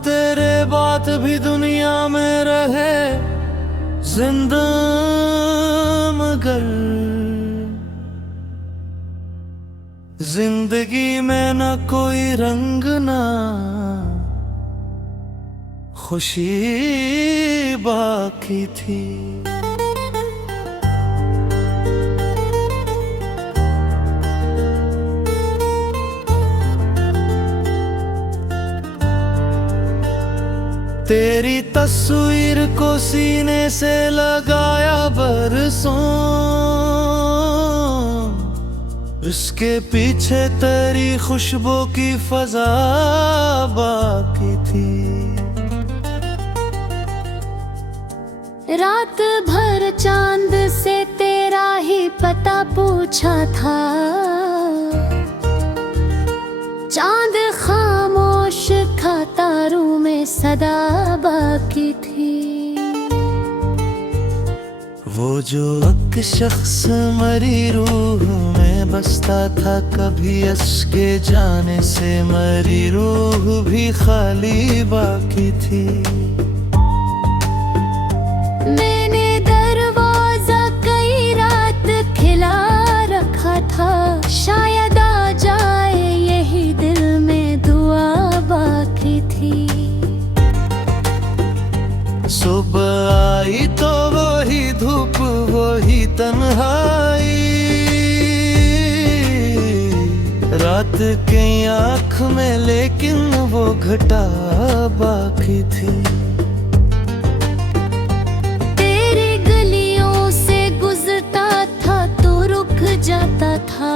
तेरे बात भी दुनिया में रहे जिंदा, मगर जिंदगी में न कोई रंग ना खुशी बाकी थी। तेरी तस्वीर को सीने से लगाया बरसों, इसके पीछे तेरी खुशबू की फजा बाकी थी। रात भर चांद से तेरा ही पता पूछा था, चांद खामोश था, तारों में सदा बाकी थी। वो जो एक शख्स मरी रूह में बसता था, कभी इसके जाने से मरी रूह भी खाली बाकी थी। मैंने दरवाजा कई रात खिला रखा था, शायद आ जाए यही दिल में दुआ बाकी थी। सुबह आई तो वही धूप वही तन्हाई, रात की आँख में लेकिन वो घटा बाकी थी। तेरी गलियों से गुजरता था तो रुक जाता था,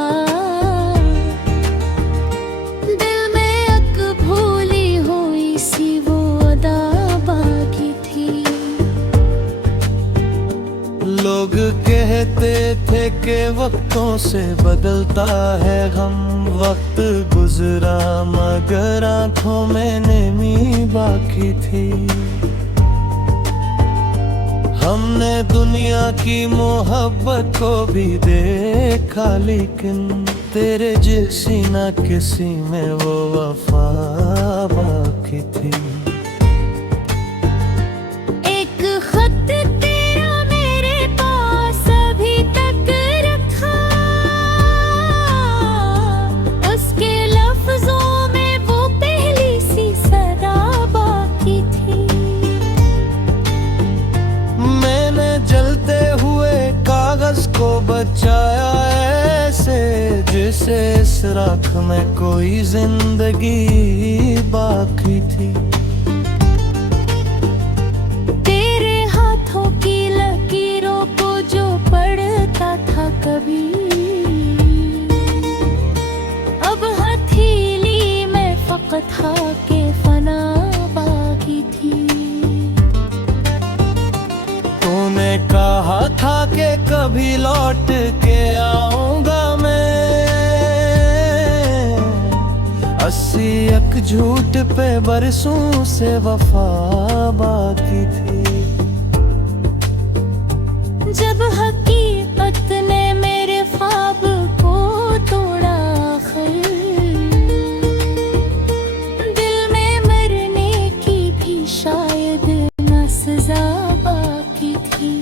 दिल में एक भूली हुई सी वो अदा बाकी थी। लोग कहते थे कि वक्तों से बदलता है गम, वक्त गुजरा मगर आंखों में नमी बाकी थी। हमने दुनिया की मोहब्बत को भी देखा, लेकिन तेरे जैसी ना किसी में वो वफा बाकी थी। एक खत तेरा मेरे पास अभी तक रखा, उसके लफ्जों में वो पहली सी सदा बाकी थी। मैंने जलते हुए कागज को बचाया ऐसे, जैसे इस राख में कोई जिंदगी बाकी थी। तेरे हाथों की लकीरों को जो पढ़ता था कभी, अब हथेली में फकत था के फना बाकी थी। तूने कहा था कि कभी लौट के आऊंगा मैं, 80 एक झूठ पे बरसों से वफा बाकी थी। जब हकीकत ने मेरे ख्वाब को तोड़ा आखिर, दिल में मरने की भी शायद न सजा बाकी थी।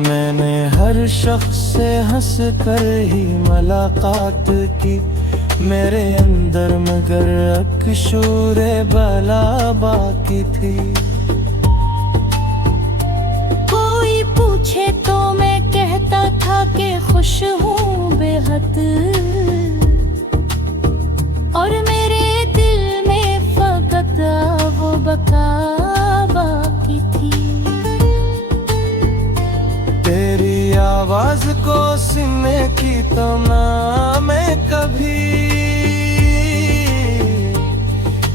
मैंने हर शख्स से हंस कर ही मुलाकात की, मेरे अंदर मगर एक शूरे बला बाकी थी। कोई पूछे तो मैं कहता था कि खुश हूँ बेहद, और मेरे दिल में फकत वो बका बाकी थी। तेरी आवाज को सुनने की तमन्ना में कभी,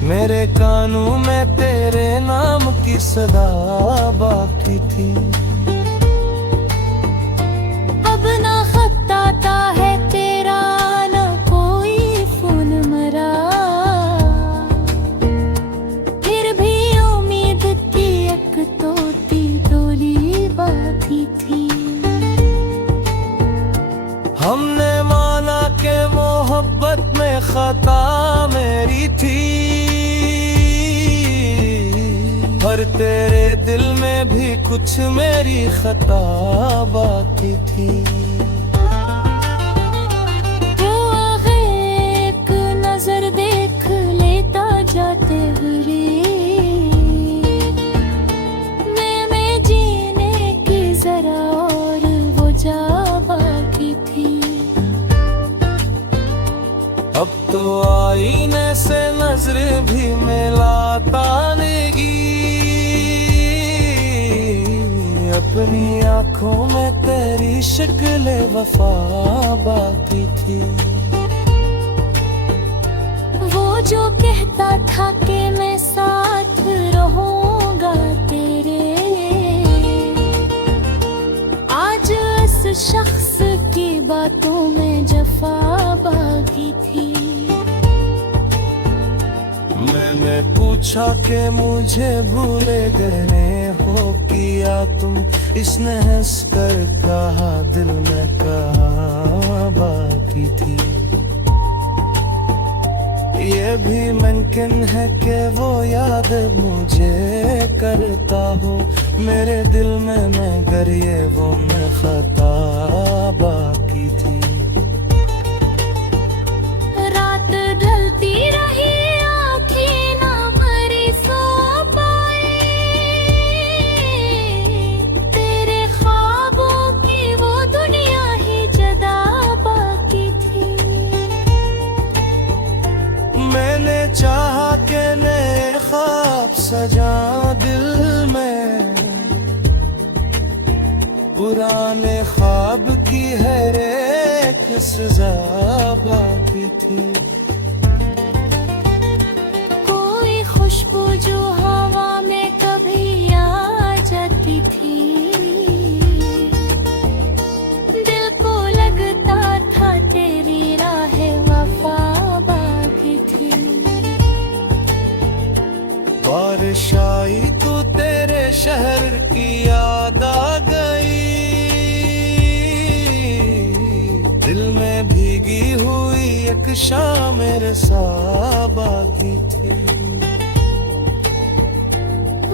मेरे कानों में तेरे नाम की सदा बाकी थी। अब ना खत आता है तेरा, ना कोई फोन मरा, फिर भी उम्मीद की एक तोती डोली बाकी थी। हमने माना कि मोहब्बत में खता मेरी थी, तेरे दिल में भी कुछ मेरी खता बाकी थी। तू आगे एक नजर देख लेता जाते हुए, मैं जीने की जरा और वो जा बाकी थी। अब तो आईने से नजर भी मिलाता नेगी, अपनी आंखों में तेरी शक्ल वफा बाकी थी। वो जो कहता था कि मैं साथ रहूंगा तेरे, आज इस शख्स की बातों में जफा बाकी थी। मैंने पूछा कि मुझे भूले गए हो किया तुम, इसने हंस कर कहा दिल में कहा बाकी थी। ये भी मुमकिन है कि वो याद मुझे करता हो मेरे दिल में, मगर ये वो मैं खता बाकी थी। रात ढलती रही आँखें ना भरी सो पाए, तेरे ख्वाबों की वो दुनिया ही जदा बाकी थी। मैंने चाहा कि नए ख्वाब सजा दिल में, पुराने ख्वाब की हर एक सजा बाकी थी। कोई खुशबू जो हवा में कभी आ जाती थी, दिल को लगता था तेरी राह वफा बाकी थी। बारिश आई तो तेरे शहर की याद आ गई, दिल में भीगी हुई एक शाम मेरे सा बाकी थी।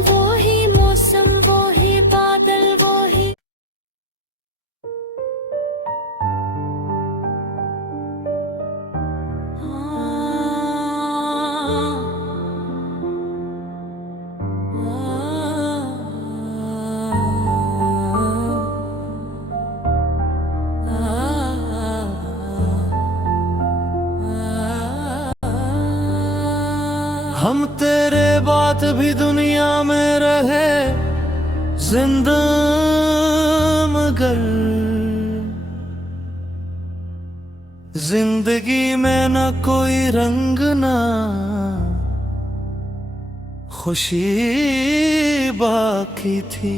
वो ही मौसम वो ही बादल वो ही हम तेरे बात भी दुनिया में रहे जिंदा, मगर जिंदगी में न कोई रंग ना खुशी बाकी थी।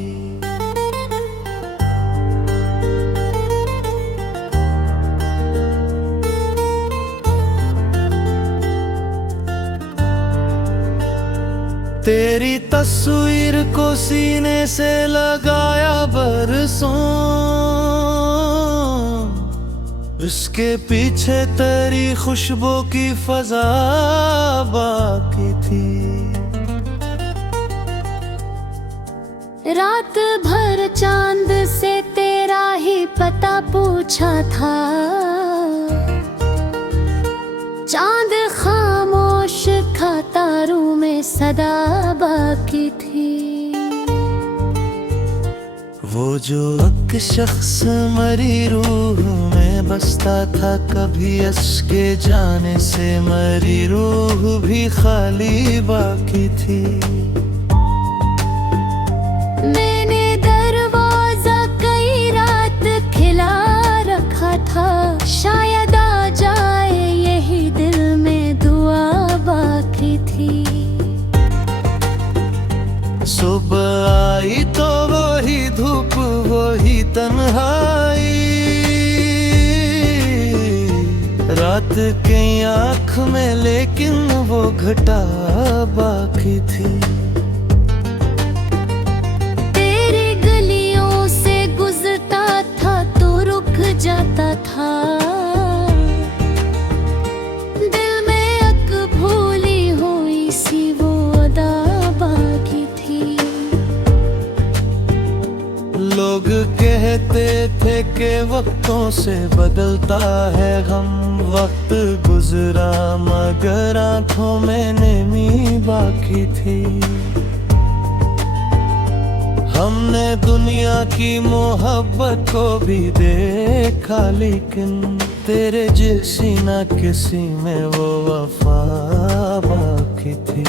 तेरी तस्वीर को सीने से लगाया बरसों, इसके पीछे तेरी खुशबू की फजा बाकी थी। रात भर चांद से तेरा ही पता पूछा था, चांद खामोश था तारों में सदा बाकी थी। वो जो एक शख्स मरी रूह में बसता था, कभी इसके जाने से मरी रूह भी खाली बाकी थी। मैंने दरवाजा कई रात खिला रखा था, शायद आ जाए यही दिल में दुआ बाकी थी। सुबह आई तो वही धूप वही तन्हाई, रात की आँख में लेकिन वो घटा बाकी थी। तेरी गलियों से गुजरता था तो रुक जाता था, दिल में एक भूली हुई सी वो अदा बाकी थी। लोग कहते थे कि वक्तों से बदलता है गम, वक्त गुजरा मगर आंखों में नमी बाकी थी। हमने दुनिया की मोहब्बत को भी देखा, लेकिन तेरे जैसी ना किसी में वो वफा बाकी थी।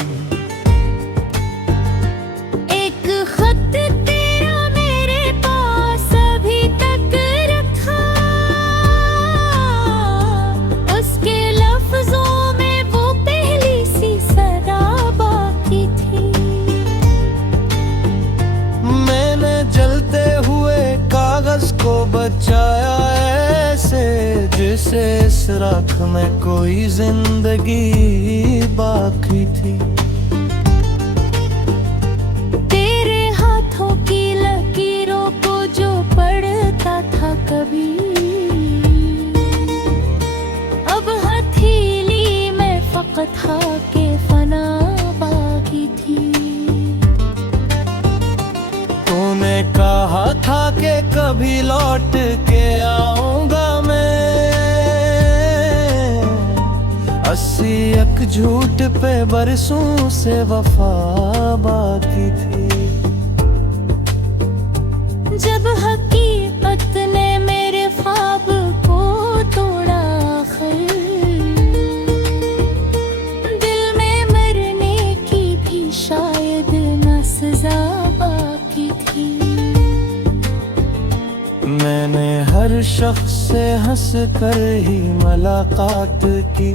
एक खत तेरा मेरे पास अभी तक रखा, उसके लफ्जों में वो पहली सी सदा बाकी थी। मैंने जलते हुए कागज को बचाया ऐसे, जैसे इस राख में कोई जिंदगी बाकी थी। तेरे हाथों की लकीरों को जो पढ़ता था कभी, अब हथेली में फकत के फना बाकी थी। तूने कहा था कि कभी लौट के आऊंगा मैं, 80 एक झूठ पे बरसों से वफा बाकी थी। जब हकीकत ने मेरे ख्वाब को तोड़ा आखिर, दिल में मरने की भी शायद न सजा बाकी थी। मैंने हर शख्स से हंस कर ही मुलाकात की,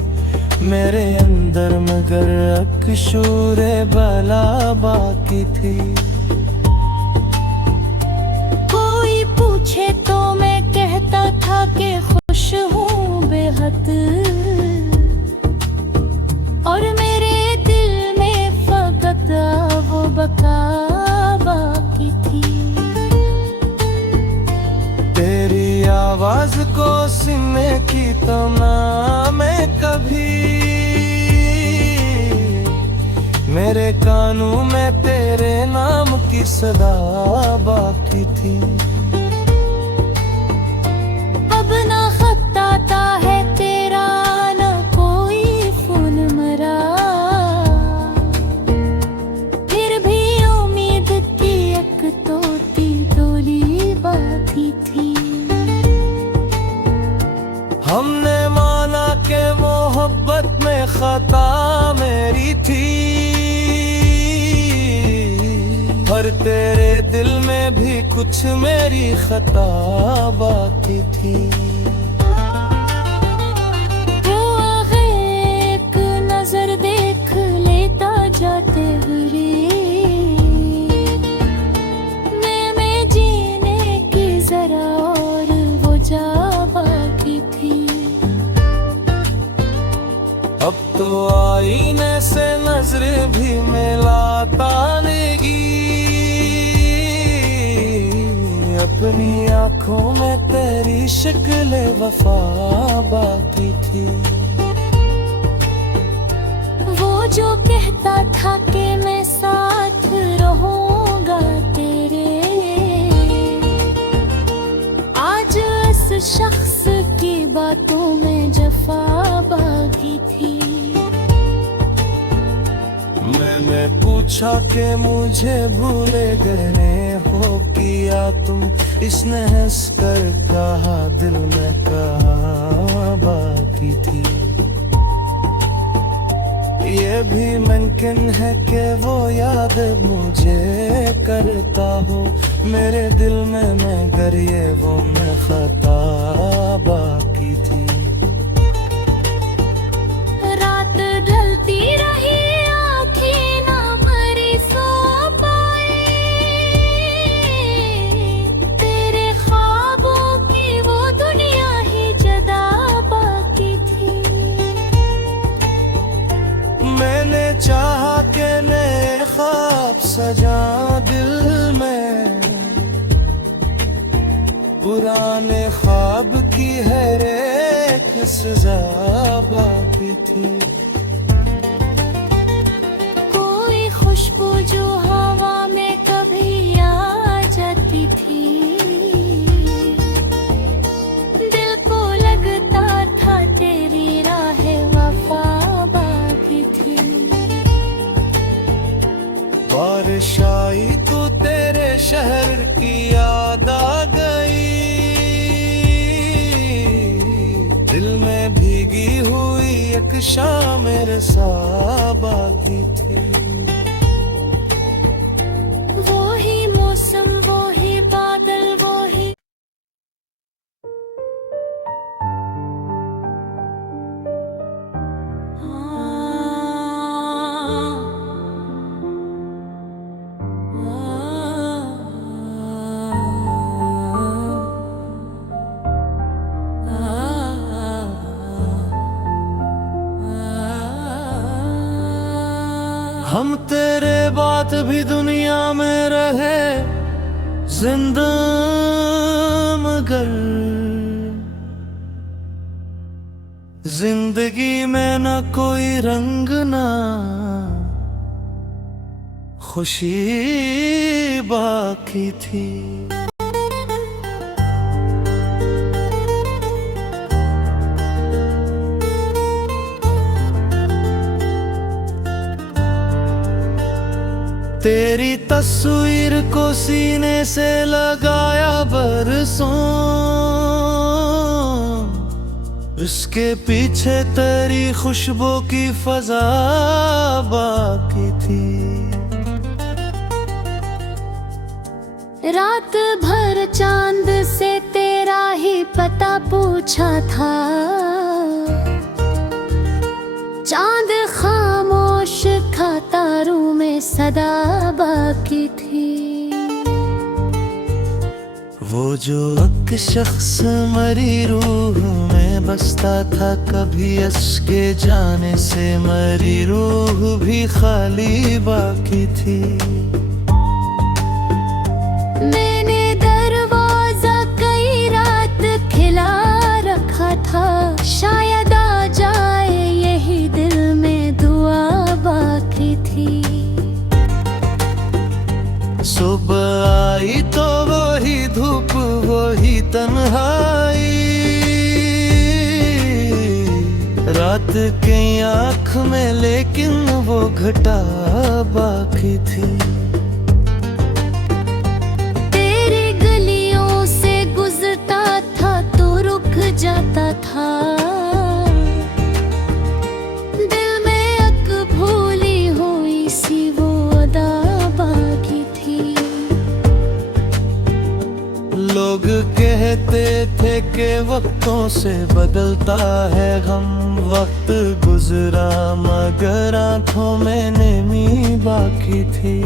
मेरे अंदर मगर अकशूरे बला बाकी थी। कोई पूछे तो मैं कहता था कि खुश हूँ बेहद, और मेरे दिल में फकत वो बका बाकी थी। तेरी आवाज को सुनने की तमन्ना में कभी, मेरे कानों में तेरे नाम की सदा बाकी थी। अब ना खत आता है तेरा, ना कोई फोन मरा, फिर भी उम्मीद की एक तोती डोली बाकी थी। हमने माना कि मोहब्बत में खता मेरी थी, पर तेरे दिल में भी कुछ मेरी खता बाकी थी। वो आगे एक नजर देख लेता जाते हुए, मैं जीने की जरा और वो जा बाकी थी। अब तो आईने से नजर भी मिलाता नेगी, अपनी आंखों में तेरी शक्ल वफा बाकी थी। वो जो कहता था कि मैं साथ रहूंगा तेरे, आज इस शख्स की बातों में जफा बाकी थी। मैंने पूछा कि मुझे भूले गए हो किया तुम, इसने हंस कर कहा दिल में कहा बाकी थी। ये भी मुमकिन है कि वो याद मुझे करता हो मेरे दिल में, मगर ये वो मैं खता बाकी थी। रात ढलती रही, आँखें ना भरी सो पाए, तेरे ख्वाबों की वो दुनिया ही जदा बाकी थी। मैंने चाहा कि नए ख्वाब सजा दिल में, पुराने ख्वाब की हर एक सजा बाकी थी। कोई खुशबू जो हवा में कभी आ जाती थी, एक शाम मेरे साथ बाकी थी। वो ही मौसम, वो ही बादल, वो ही हम तेरे बात भी दुनिया में रहे जिंदा, मगर जिंदगी में न कोई रंग ना खुशी बाकी थी। तेरी तस्वीर को सीने से लगाया बरसों, इसके पीछे तेरी खुशबू की फजा बाकी थी। रात भर चांद से तेरा ही पता पूछा था, चांद खामोश था, तारों में सदा बाकी थी। वो जो एक शख्स मरी रूह में बसता था, कभी इसके जाने से मरी रूह भी खाली बाकी थी। मैंने दरवाजा कई रात खिला रखा था, शायद आ जाए यही दिल में दुआ बाकी थी। सुबह आई तो वही धूप, वही तन्हाई, रात की आँख में लेकिन वो घटा बाकी थी। तेरी गलियों से गुजरता था तो रुक जाता था, दिल में एक भूली हुई सी वो अदा बाकी थी। लोग कहते थे कि वक्तों से बदलता है गम, वक्त गुजरा मगर आंखों में नमी बाकी थी।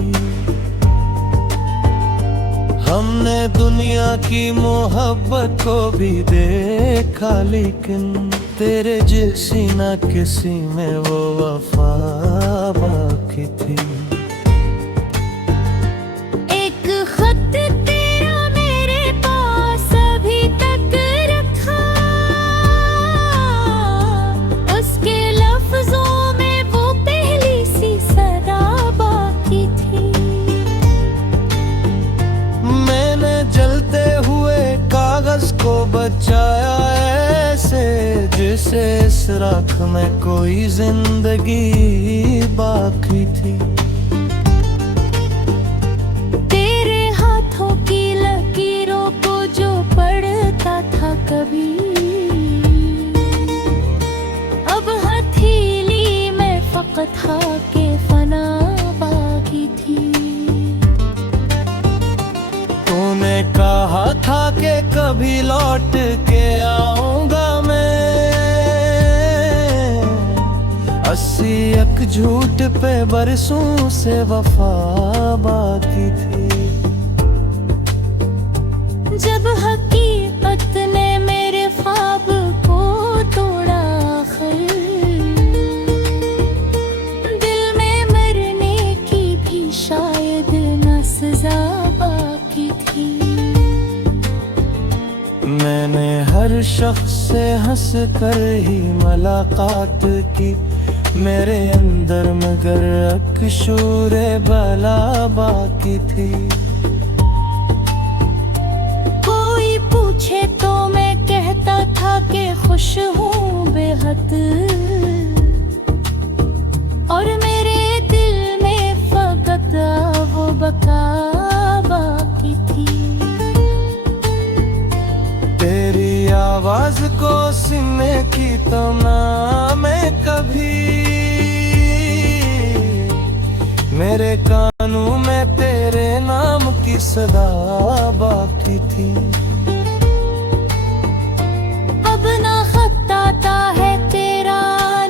हमने दुनिया की मोहब्बत को भी देखा, लेकिन तेरे जैसी ना किसी में वो वफा बाकी थी। एक खत तेरा मेरे पास अभी तक रखा, उसके लफ्जों में वो पहली सी सदा बाकी थी। मैंने जलते हुए कागज को बचाया ऐसे, जैसे इस राख में कोई जिंदगी बाकी थी। तेरे हाथों की लकीरों को जो पढ़ता था कभी, अब हथेली में फकत था के फना बाकी थी। तूने कहा था कि कभी लौट के आऊंगा मैं, 80 एक झूठ पे बरसों से वफा बाकी थी। जब हकीकत ने मेरे ख्वाब को तोड़ा आखिर, दिल में मरने की भी शायद न सजा बाकी थी। मैंने हर शख्स से हंस कर ही मुलाकात की, मेरे अंदर मगर एक शूरे बला बाकी थी। कोई पूछे तो मैं कहता था कि खुश हूँ बेहद, और मेरे दिल में फकत वो बका बाकी थी। तेरी आवाज को सुनने की तमन्ना में कभी मेरे कानों में तेरे नाम की सदा बाकी थी। अब ना खत आता है तेरा,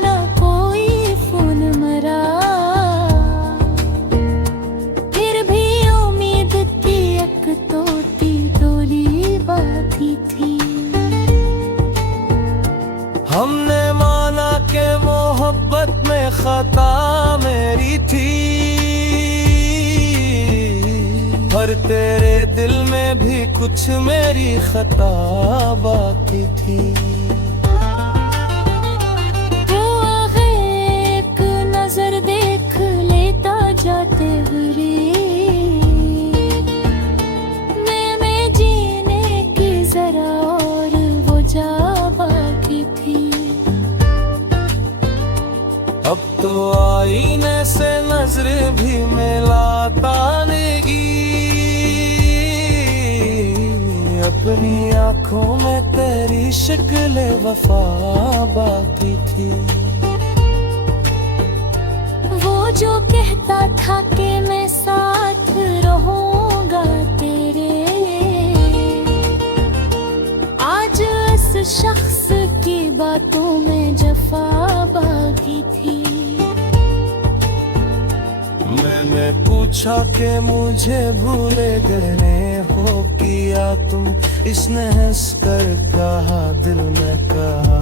ना कोई फोन मरा, फिर भी उम्मीद की एक तोती डोली बाकी थी। हमने माना के मोहब्बत में खता मेरी थी, पर तेरे दिल में भी कुछ मेरी खता बाकी थी। वो आगे एक नजर देख लेता जाते हुए, मैं जीने की जरा और वो जा बाकी थी। अब तो आईने से नजर भी मिलाता नेगी, अपनी आंखों में तेरी शक्ल वफा बाकी थी। वो जो कहता था कि मैं साथ रहूंगा तेरे, आज इस शख्स की बातों में जफा बाकी थी। मैंने पूछा कि मुझे भूले गए हो किया तुम, इसने हंस कर कहा दिल में कहा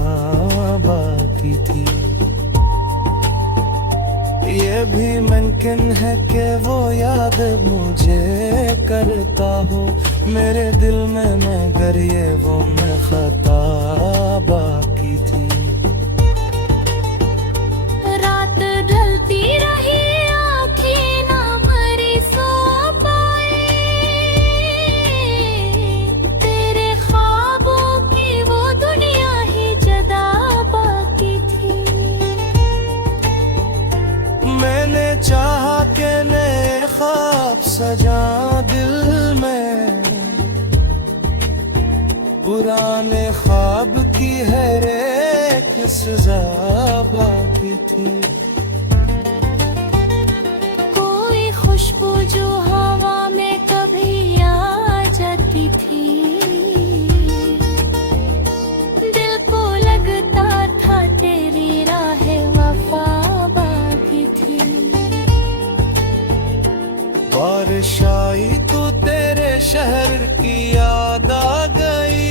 बाकी थी। ये भी मुमकिन है कि वो याद मुझे करता हो मेरे दिल में, मगर ये वो मैं खता बाकी थी। रात ढलती रही, आँखें ना भरी सो पाए, तेरे ख्वाबों की वो दुनिया ही जदा बाकी थी। मैंने चाहा कि नए ख्वाब सजा दिल में, पुराने ख्वाब की हर एक सजा बाकी थी। कोई खुशबू जो हवा में कभी आ जाती थी, दिल को लगता था तेरी राह वफा बाकी थी। बारिश आई तो तेरे शहर की याद आ गई,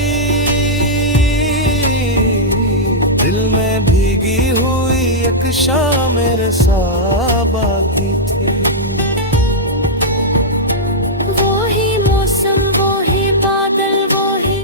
दिल में भीगी हुई एक शाम मेरे सा बाकी थी। वो ही मौसम, वो ही बादल, वो ही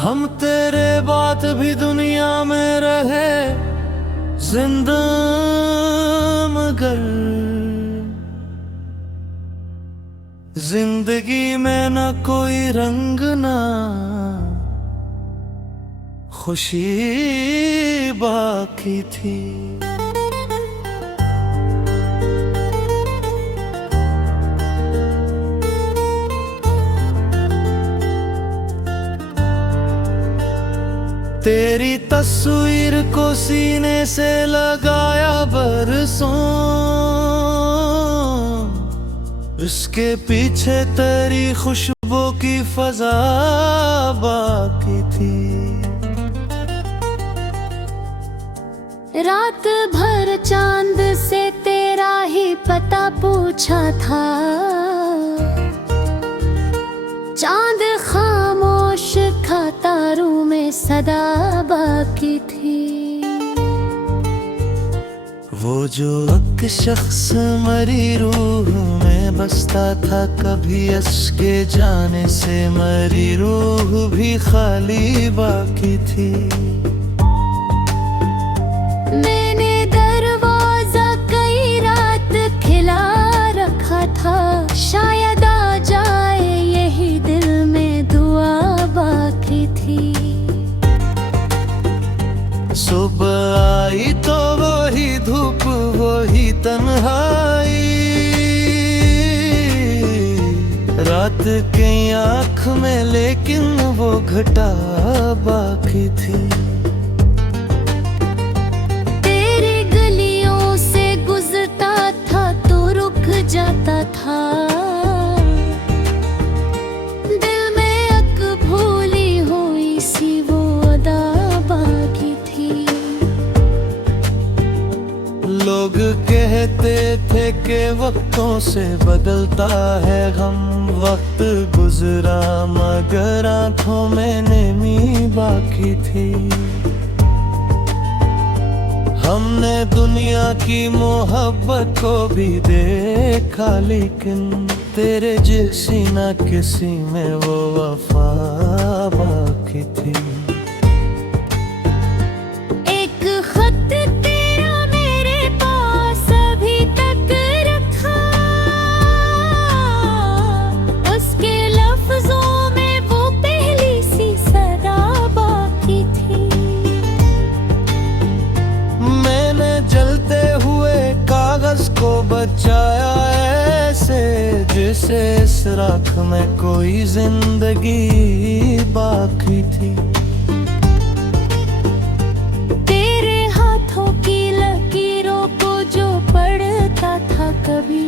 हम तेरे बात भी दुनिया में रहे जिंदा, मगर जिंदगी में न कोई रंग ना खुशी बाकी थी। तेरी तस्वीर को सीने से लगाया बरसों, इसके पीछे तेरी खुशबू की फजा बाकी थी। रात भर चांद से तेरा ही पता पूछा था, चांद खामोश था, तारों में सदा बाकी थी। वो जो एक शख्स मरी रूह में बसता था, कभी इसके जाने से मरी रूह भी खाली बाकी थी। मैंने दरवाजा कई रात तन्हाई, रात की आँख में लेकिन वो घटा बाकी थी। तेरे गलियों से गुजरता था तो रुक जाता था, दिल में अक भूली हुई सी वो अदा बाकी थी। लोग कहते थे कि वक्तों से बदलता है गम, वक्त गुजरा मगर आंखों में नमी बाकी थी। हमने दुनिया की मोहब्बत को भी देखा लेकिन तेरे जैसी ना किसी में वो वफा बाकी थी। एक खत तेरा मेरे पास अभी तक रखा, उसके लफ्जों में वो पहली सी सदा बाकी थी। मैंने जलते हुए कागज को बचाया ऐसे जैसे इस राख में कोई जिंदगी बाकी थी। तेरे हाथों की लकीरों को जो पढ़ता था कभी,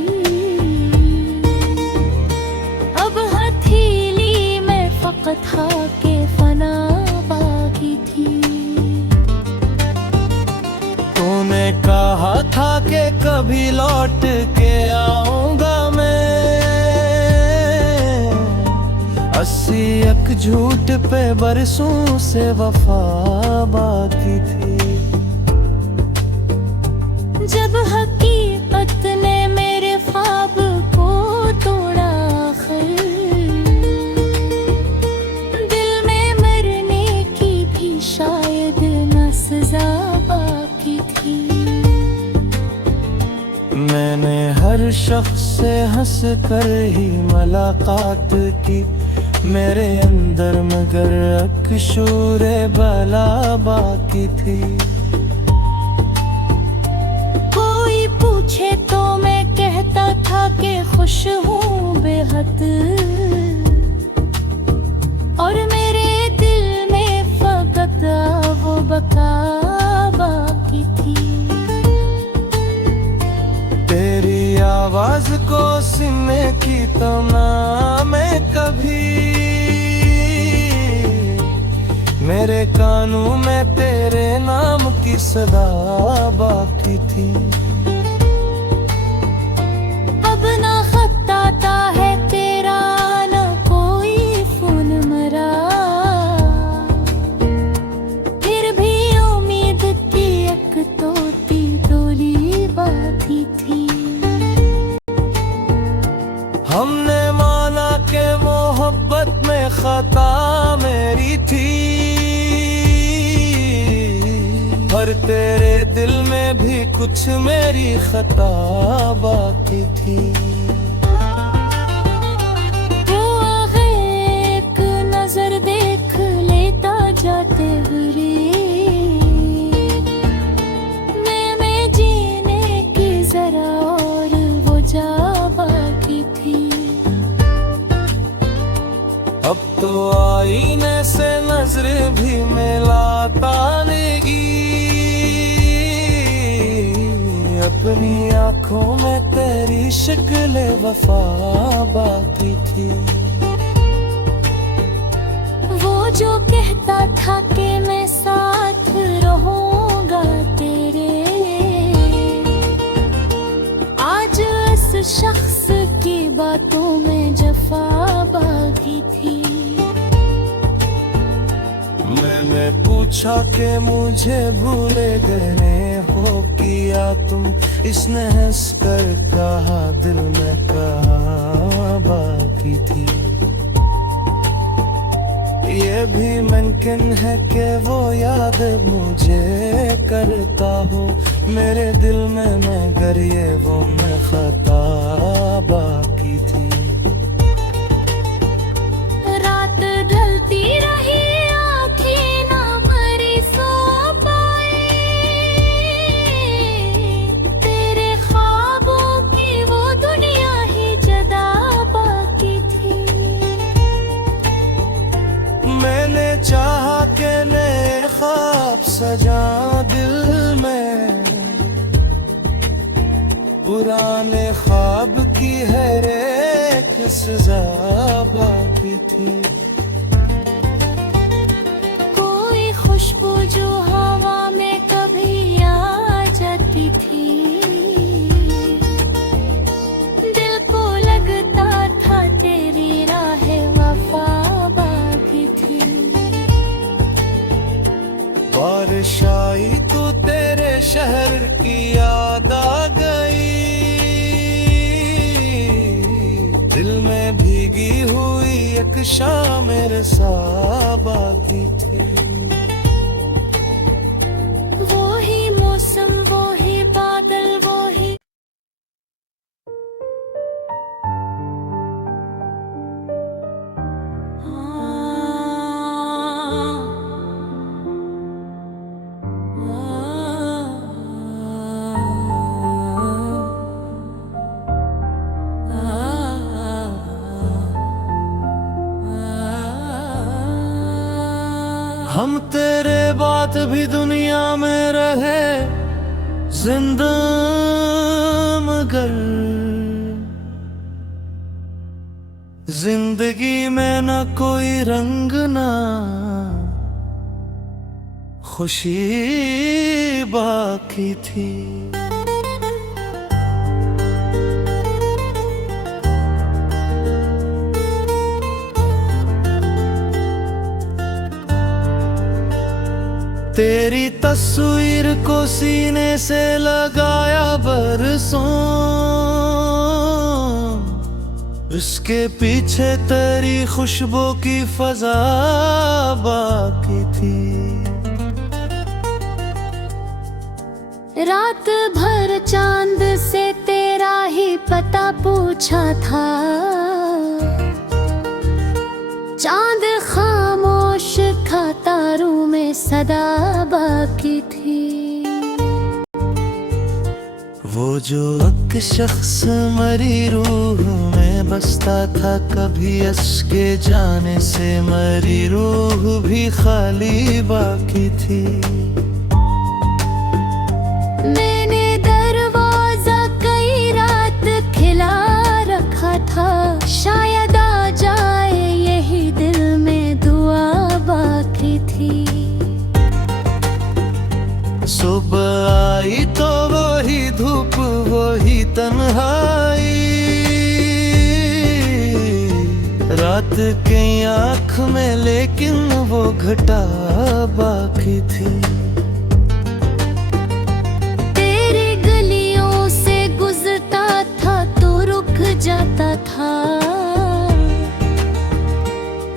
अब हथेली में फकत था के फना बाकी थी। तूने कहा था कि कभी लौट के आऊंगा मैं, 80 एक झूठ पे बरसों से वफा बाकी थी। जब हकीकत ने मेरे ख्वाब को तोड़ा आखिर, दिल में मरने की भी शायद न सजा बाकी थी। मैंने हर शख्स से हंस कर ही मुलाकात की, मेरे अंदर मगर अकशूरे बला बाकी थी। कोई पूछे तो मैं कहता था कि खुश हूँ बेहद, और मेरे दिल में फकत वो बका बाकी थी। तेरी आवाज को सुनने की तमन्ना में कभी, मेरे कानों में तेरे नाम की सदा बाकी थी। अब ना खत आता है तेरा ना कोई फोन मरा, फिर भी उम्मीद की एक तोती डोली बाकी थी। हमने माना कि मोहब्बत में खता मेरी थी, पर तेरे दिल में भी कुछ मेरी खता बाकी थी। वो आगे एक नजर देख लेता जाते हुए, मैं जीने की जरा और वो जा बाकी थी। अब तो आईने से नजर भी मिलाता नेगी, अपनी आंखों में तेरी शक्ल वफा बाकी थी। वो जो कहता था कि मैं साथ रहूंगा तेरे, आज इस शख्स की बातों में जफा बाकी थी। मैंने पूछा कि मुझे भूले गए हो किया तुम, इसने हंस कर कहा दिल में कहा बाकी थी। ये भी मुमकिन है कि वो याद मुझे करता हो मेरे दिल में, मगर ये वो मैं खता बाकी थी। रात ढलती रही आँखें ना मरी सो पाए, तेरे ख्वाब पुराने ख्वाब की हर एक सजा बाकी थी। कोई खुशबू जो हवा में कभी आ जाती थी, दिल को लगता था तेरी राह वफा बाकी थी। बारिश आई तो तेरे शहर की याद आ गई, दिल में भीगी हुई एक शाम मेरे साथ बाकी थी। वो ही मौसम, वो ही बादल, वो ही हम तेरे बात भी दुनिया में रहे जिंदा, मगर जिंदगी में न कोई रंग ना खुशी बाकी थी। तेरी तस्वीर को सीने से लगाया बरसों, इसके पीछे तेरी खुशबू की फजा बाकी थी। रात भर चांद से तेरा ही पता पूछा था, चांद खामोश था, तारों में सदा बाकी थी। वो जो एक शख्स मरी रूह में बसता था, कभी इसके जाने से मरी रूह भी खाली बाकी थी। मैंने दरवाजा कई रात खिला रखा था, शायद आ जाए यही दिल में दुआ बाकी थी। सुबह आई तो वही धूप, वही तन्हाई, रात की आँख में लेकिन वो घटा बाकी थी। तेरी गलियों से गुजरता था तो रुक जाता था,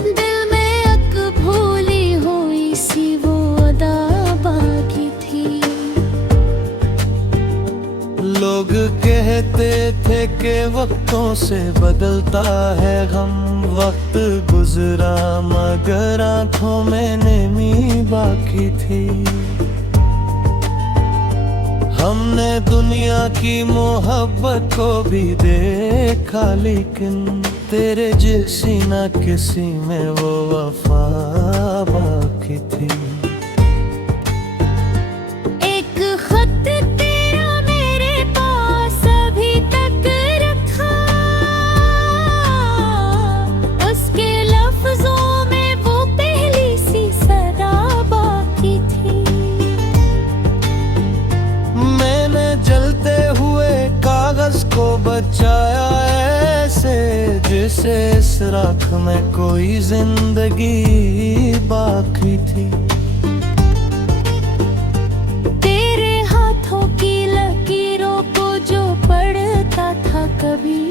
दिल में एक भूली हुई सी वो अदा बाकी थी। लोग कहते थे कि वक्तों से बदलता है गम, वक्त गुजरा मगर आंखों में नमी बाकी थी। हमने दुनिया की मोहब्बत को भी देखा, लेकिन तेरे जैसी ना किसी में वो वफा बाकी थी। एक खत तेरा मेरे पास अभी तक रखा, उसके लफ्जों में वो पहली सी सदा बाकी थी। मैंने जलते हुए कागज को बचाया ऐसे, जैसे इस राख में कोई जिंदगी बाकी थी। तेरे हाथों की लकीरों को जो पढ़ता था कभी,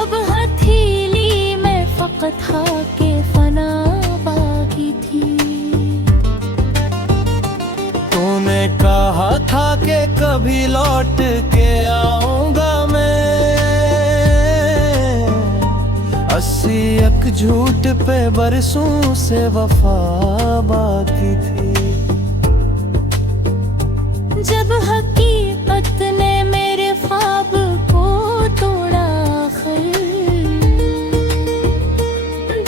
अब हथेली में फकत था के फना बाकी थी। तूने कहा था कि कभी लौट के आऊंगा मैं, 80 एक झूठ पे बरसों से वफा बाकी थी। जब हकीकत ने मेरे ख्वाब को तोड़ा आखिर,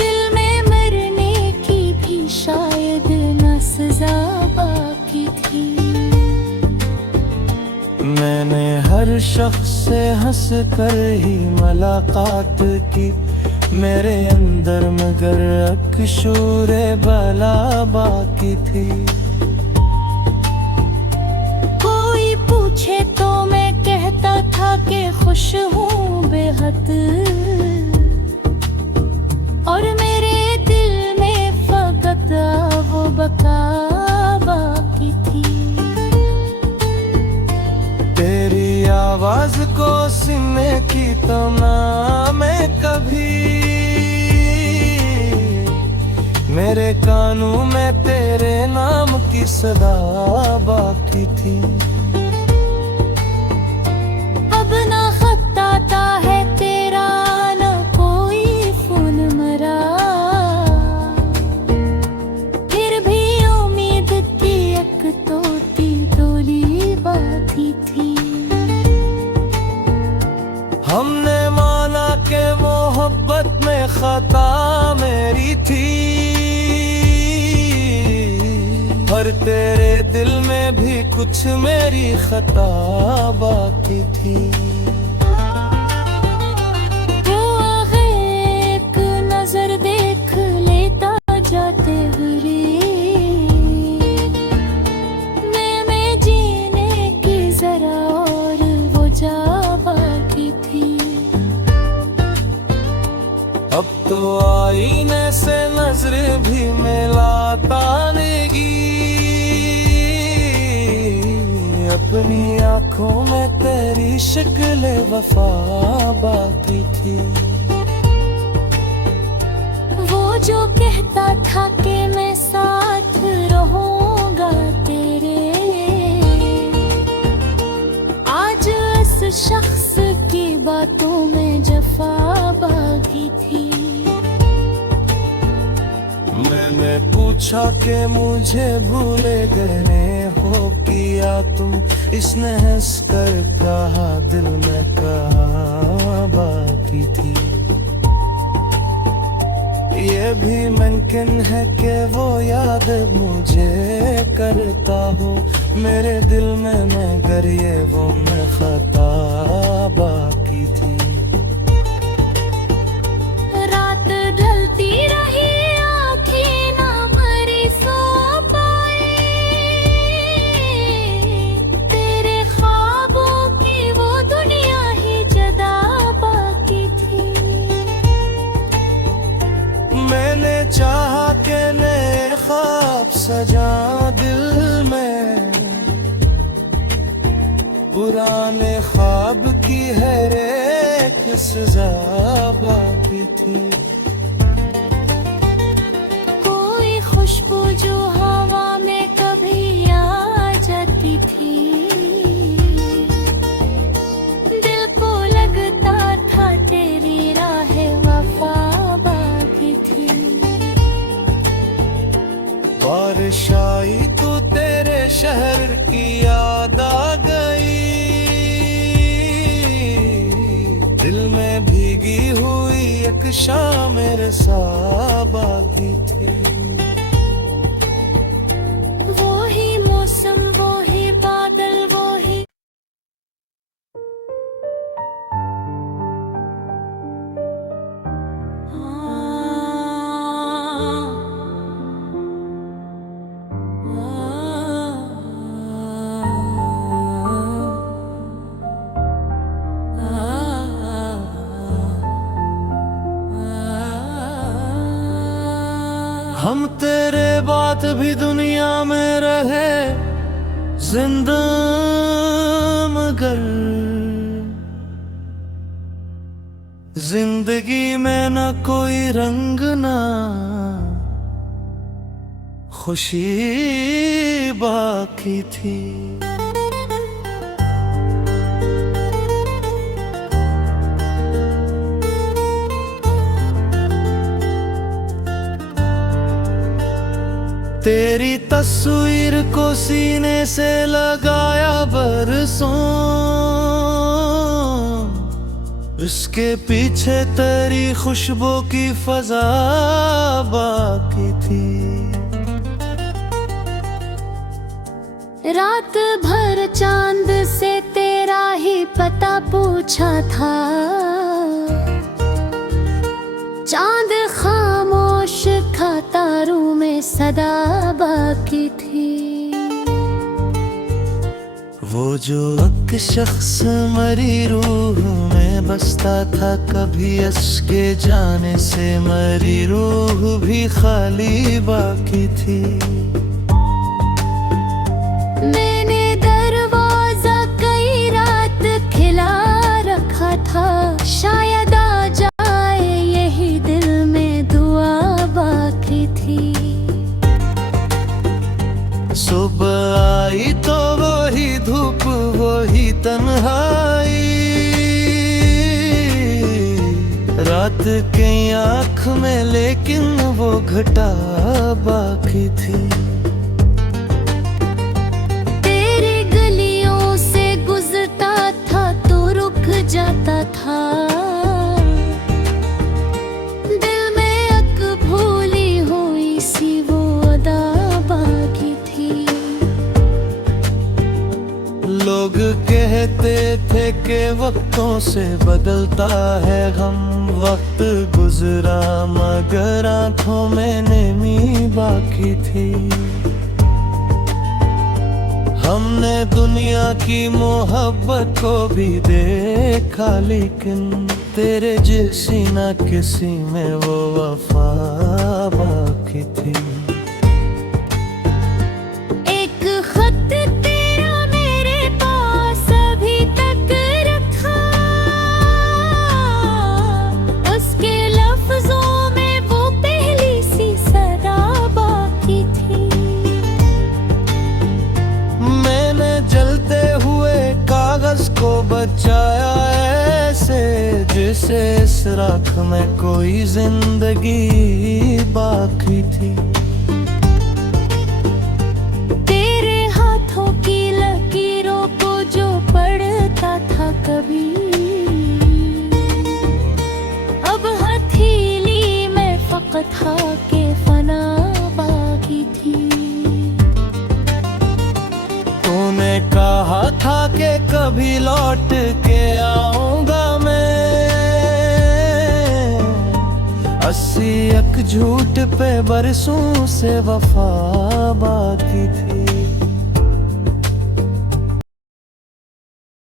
दिल में मरने की भी शायद न सजा बाकी थी। शख्स से हंस कर ही मुलाकात की, मेरे अंदर मगर अकशूरे बला बाकी थी। कोई पूछे तो मैं कहता था कि खुश हूँ बेहद, और मेरे दिल में फकत वो बका बाकी थी। तेरी आवाज को सुनने की तमन्ना में कभी मेरे कानों में तेरे नाम की सदा बाकी थी। अब ना खत आता है तेरा, ना कोई फोन मरा, फिर भी उम्मीद की एक तोती डोली बाकी थी। हमने माना के मोहब्बत में खता मेरी थी, पर तेरे दिल में भी कुछ मेरी खता बाकी थी। जो आगे एक नजर देख लेता जाते हुए, मैं जीने की जरा और वो जा बाकी थी। अब तो आईने से नजर भी मिलाता नेगी, अपनी आंखों में तेरी शक्ल वफा बाकी थी। वो जो कहता था कि मैं साथ रहूंगा तेरे, आज इस शख्स की बातों में जफा बाकी थी। मैंने पूछा कि मुझे भूले गए हो किया तुम, इसने हंस कर कहा दिल में कहा बाकी थी। ये भी मुमकिन है कि वो याद मुझे करता हो, मेरे दिल में मगर ये वो मैं खता बाकी थी। रात ढलती रही, चाहा के नए ख्वाब सजा दिल में, पुराने ख्वाब की हर एक सजा बाकी थी। कोई खुशबू जो हवा में कभी आ जाती थी, दिल को लगता था तेरी राह वफा बाकी थी। बारिश आई तो तेरे शहर की याद आ गई, दिल में भीगी हुई एक शाम मेरे साथ बाकी थी। वो ही मौसम, वो ही बादल, वो ही हम तेरे बात भी दुनिया में रहे जिंदा, मगर जिंदगी में न कोई रंग ना खुशी बाकी थी। तेरी तस्वीर को सीने से लगाया बरसों, इसके पीछे तेरी खुशबू की फजा बाकी थी। रात भर चांद से तेरा ही पता पूछा था, चांद खामोश था, तारों में सदा बाकी थी। वो जो एक शख्स मरी रूह में बसता था, कभी इसके जाने से मरी रूह भी खाली बाकी थी। मैंने दरवाजा कई रात खिला रखा था, शायद आ जाए यही दिल में दुआ बाकी थी। सुबह आई तो वही धूप वही तन्हाई, रात की आँख में लेकिन वो घटा बाकी थी। तेरे गलियों से गुजरता था तो रुक जाता था, दिल में एक भूली हुई सी वो अदा बाकी थी। लोग कहते थे कि वक्तों से बदलता है गम, वक्त गुजरा मगर आंखों में नमी बाकी थी। हमने दुनिया की मोहब्बत को भी देखा, लेकिन तेरे जैसी ना किसी में वो वफा बाकी थी। एक खत तेरा मेरे पास अभी तक रखा, उसके लफ्जों में वो पहली सी सदा बाकी थी। मैंने जलते हुए कागज को बचाया ऐसे, जैसे इस राख में कोई जिंदगी बाकी थी। तेरे हाथों की लकीरों को जो पढ़ता था कभी, अब हथेली में फकत था के फना बाकी थी। तूने कहा था कि कभी लौट के आऊंगा मैं, 80 एक झूठ पे बरसों से वफा बाकी थी।